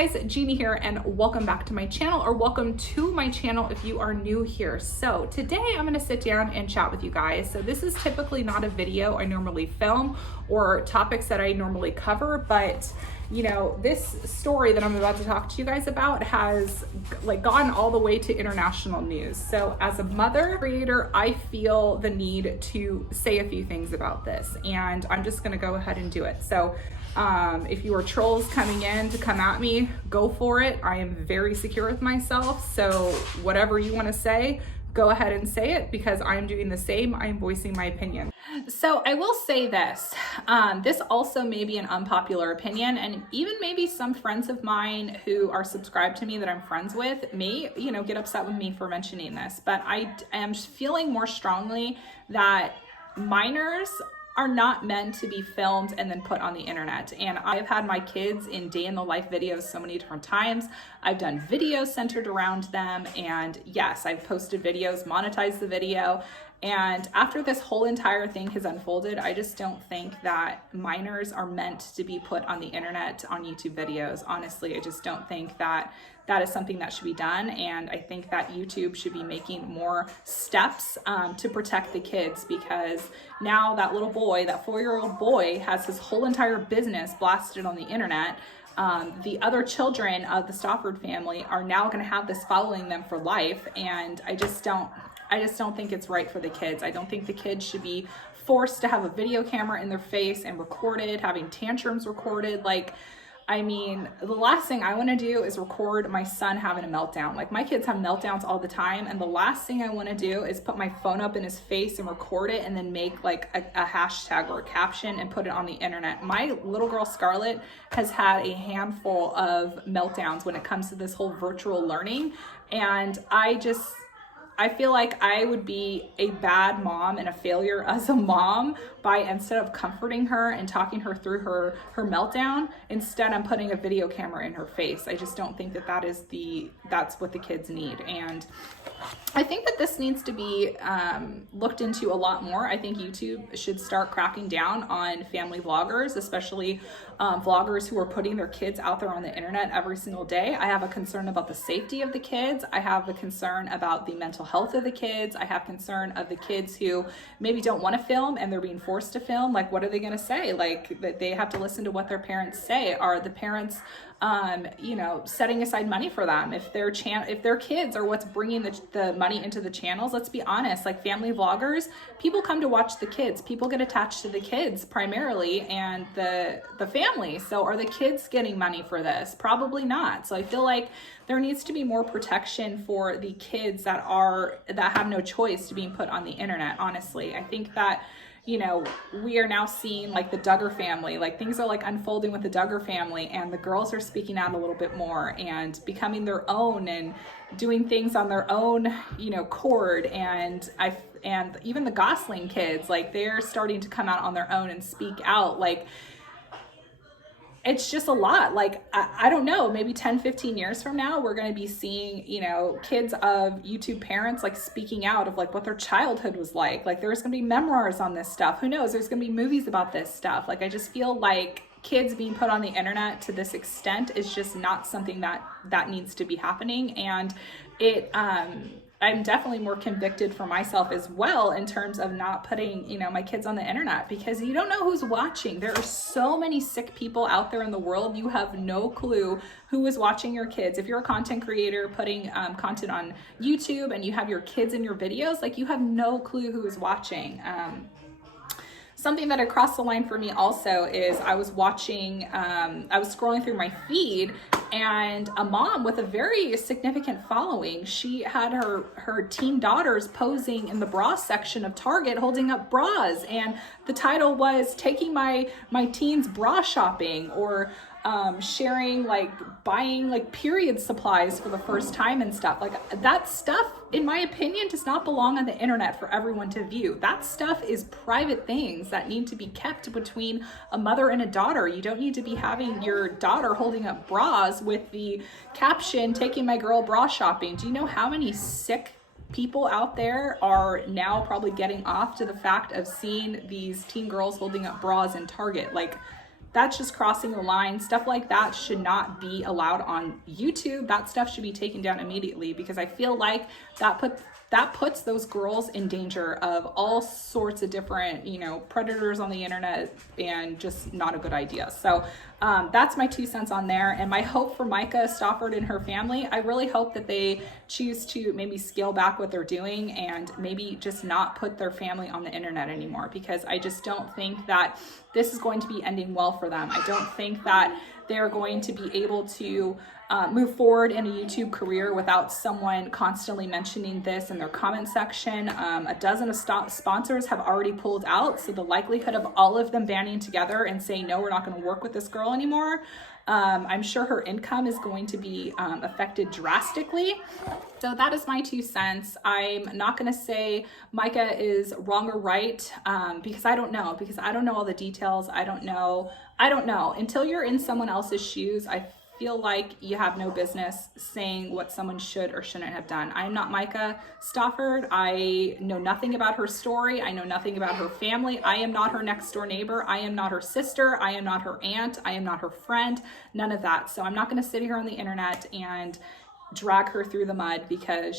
guys, Jeannie here, and welcome back to my channel, or welcome to my channel if you are new here. So today I'm gonna sit down and chat with you guys. So this is typically not a video I normally film or topics that I normally cover, but you know, this story that I'm about to talk to you guys about has gone all the way to international news. So as a mother creator, I feel the need to say a few things about this, and I'm just gonna go ahead and do it. So if you are trolls coming in to come at me, go for it. I am very secure with myself. So whatever you want to say, go ahead and say it, because I'm doing the same. I'm voicing my opinion. So I will say this, this also may be an unpopular opinion, and even maybe some friends of mine who are subscribed to me that I'm friends with may, you know, get upset with me for mentioning this, but I am feeling more strongly that minors are not meant to be filmed and then put on the internet. And I've had my kids in day in the life videos so many different times. I've done videos centered around them, and yes, I've posted videos, monetized the video. And after this whole entire thing has unfolded, I just don't think that minors are meant to be put on the internet on YouTube videos. Honestly, I just don't think that that is something that should be done. And I think that YouTube should be making more steps to protect the kids, because now that little boy, that 4-year-old boy, has his whole entire business blasted on the internet. The other children of the Stauffer family are now going to have this following them for life. And I just don't think it's right for the kids. I don't think the kids should be forced to have a video camera in their face and recorded, having tantrums recorded. I mean, the last thing I want to do is record my son having a meltdown. Like, my kids have meltdowns all the time, and the last thing I want to do is put my phone up in his face and record it and then make like a hashtag or a caption and put it on the internet. My little girl Scarlett has had a handful of meltdowns when it comes to this whole virtual learning, and I feel like I would be a bad mom and a failure as a mom by, instead of comforting her and talking her through her meltdown, instead I'm putting a video camera in her face. I just don't think that that's what the kids need. And I think that this needs to be looked into a lot more. I think YouTube should start cracking down on family vloggers, especially vloggers who are putting their kids out there on the internet every single day. I have a concern about the safety of the kids. I have a concern about the mental health of the kids. I have concern of the kids who maybe don't want to film and they're being forced to film. Like, what are they going to say? Like, that they have to listen to what their parents say. Are the parents you know, setting aside money for them? If their kids are what's bringing the money into the channels, let's be honest, like family vloggers, people come to watch the kids. People get attached to the kids primarily, and the family. So are the kids getting money for this? Probably not. So I feel like there needs to be more protection for the kids that have no choice to being put on the internet. Honestly, I think that, you know, we are now seeing like the Duggar family, like things are like unfolding with the Duggar family, and the girls are speaking out a little bit more and becoming their own and doing things on their own, you know, cord. And even the Gosling kids, like, they're starting to come out on their own and speak out. Like, it's just a lot. Like, I don't know, maybe 10, 15 years from now, we're going to be seeing, you know, kids of YouTube parents like speaking out of like what their childhood was like. Like, there's going to be memoirs on this stuff. Who knows? There's going to be movies about this stuff. Like, I just feel like kids being put on the internet to this extent is just not something that needs to be happening. And I'm definitely more convicted for myself as well in terms of not putting, you know, my kids on the internet, because you don't know who's watching. There are so many sick people out there in the world. You have no clue who is watching your kids. If you're a content creator putting content on YouTube and you have your kids in your videos, like, you have no clue who is watching. Something that had crossed the line for me also is I was scrolling through my feed, and a mom with a very significant following, she had her teen daughters posing in the bra section of Target holding up bras, and the title was "Taking my teens bra shopping," or sharing, like, buying like period supplies for the first time and stuff. Like, that stuff, in my opinion, does not belong on the internet for everyone to view. That stuff is private things that need to be kept between a mother and a daughter. You don't need to be having your daughter holding up bras with the caption "Taking my girl bra shopping." Do you know how many sick people out there are now probably getting off to the fact of seeing these teen girls holding up bras in Target? Like, that's just crossing the line. Stuff like that should not be allowed on YouTube. That stuff should be taken down immediately, because I feel like that puts those girls in danger of all sorts of different, you know, predators on the internet, and just not a good idea. So that's my 2 cents on there. And my hope for Myka Stauffer and her family, I really hope that they choose to maybe scale back what they're doing and maybe just not put their family on the internet anymore, because I just don't think that this is going to be ending well for them. I don't think that they're going to be able to move forward in a YouTube career without someone constantly mentioning this in their comment section. A dozen of sponsors have already pulled out, so the likelihood of all of them banding together and saying, no, we're not going to work with this girl anymore, I'm sure her income is going to be affected drastically. So that is my 2 cents. I'm not going to say Myka is wrong or right, because I don't know, all the details. I don't know. Until you're in someone else's shoes, I feel like you have no business saying what someone should or shouldn't have done. I'm not Myka Stauffer. I know nothing about her story. I know nothing about her family. I am not her next door neighbor. I am not her sister. I am not her aunt. I am not her friend. None of that. So I'm not going to sit here on the internet and drag her through the mud because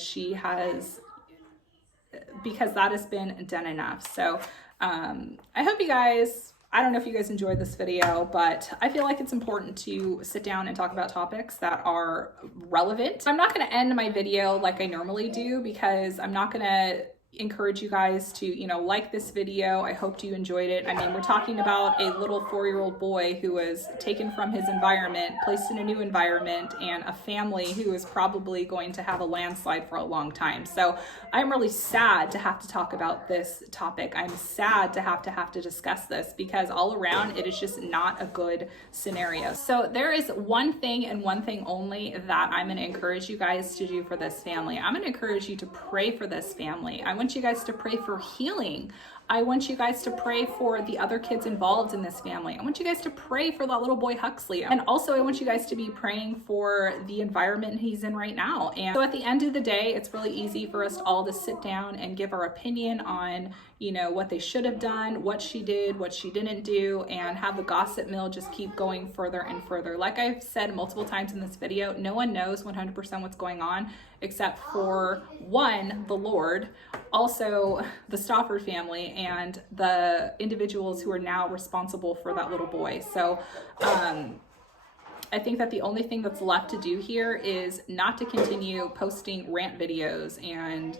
that has been done enough. So I hope you guys, I don't know if you guys enjoyed this video, but I feel like it's important to sit down and talk about topics that are relevant. I'm not going to end my video like I normally do, because I'm not going to encourage you guys to, you know, like this video. I hope you enjoyed it. I mean, we're talking about a little 4-year-old boy who was taken from his environment, placed in a new environment, and a family who is probably going to have a landslide for a long time. So I'm really sad to have to talk about this topic. I'm sad to have to discuss this, because all around it is just not a good scenario. So there is one thing and one thing only that I'm going to encourage you guys to do for this family. I'm going to encourage you to pray for this family. I want you guys to pray for healing. I want you guys to pray for the other kids involved in this family. I want you guys to pray for that little boy Huxley. And also I want you guys to be praying for the environment he's in right now. And so at the end of the day, it's really easy for us all to sit down and give our opinion on, you know, what they should have done, what she did, what she didn't do, and have the gossip mill just keep going further and further. Like I've said multiple times in this video, no one knows 100% what's going on except for one, the Lord, also the Stauffer family, and the individuals who are now responsible for that little boy. So I think that the only thing that's left to do here is not to continue posting rant videos and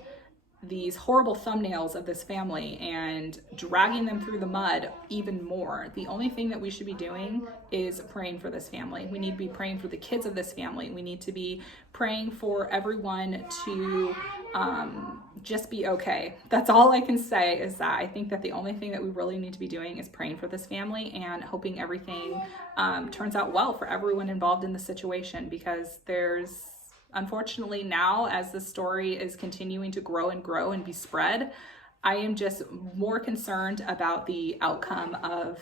these horrible thumbnails of this family and dragging them through the mud even more. The only thing that we should be doing is praying for this family. We need to be praying for the kids of this family. We need to be praying for everyone to just be okay. That's all I can say, is that I think that the only thing that we really need to be doing is praying for this family and hoping everything turns out well for everyone involved in the situation, because there's, unfortunately, now as the story is continuing to grow and be spread, I am just more concerned about the outcome of,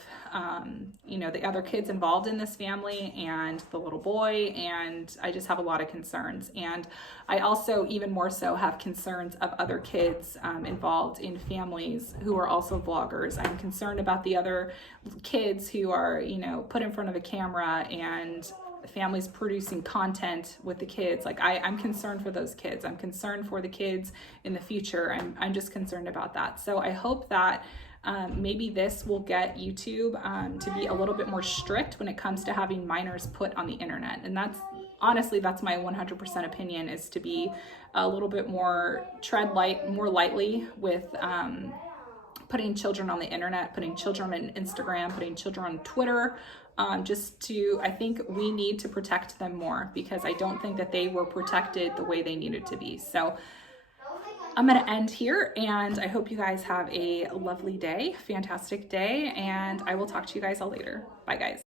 you know, the other kids involved in this family and the little boy, and I just have a lot of concerns. And I also, even more so, have concerns of other kids involved in families who are also vloggers. I'm concerned about the other kids who are, you know, put in front of a camera and families producing content with the kids. Like I'm concerned for those kids. I'm concerned for the kids in the future. I'm just concerned about that. So I hope that maybe this will get YouTube to be a little bit more strict when it comes to having minors put on the internet. And that's honestly, that's my 100% opinion, is to be a little bit more more lightly with putting children on the internet, putting children on Instagram, putting children on Twitter. I think we need to protect them more, because I don't think that they were protected the way they needed to be. So I'm going to end here, and I hope you guys have a lovely day, fantastic day, and I will talk to you guys all later. Bye guys.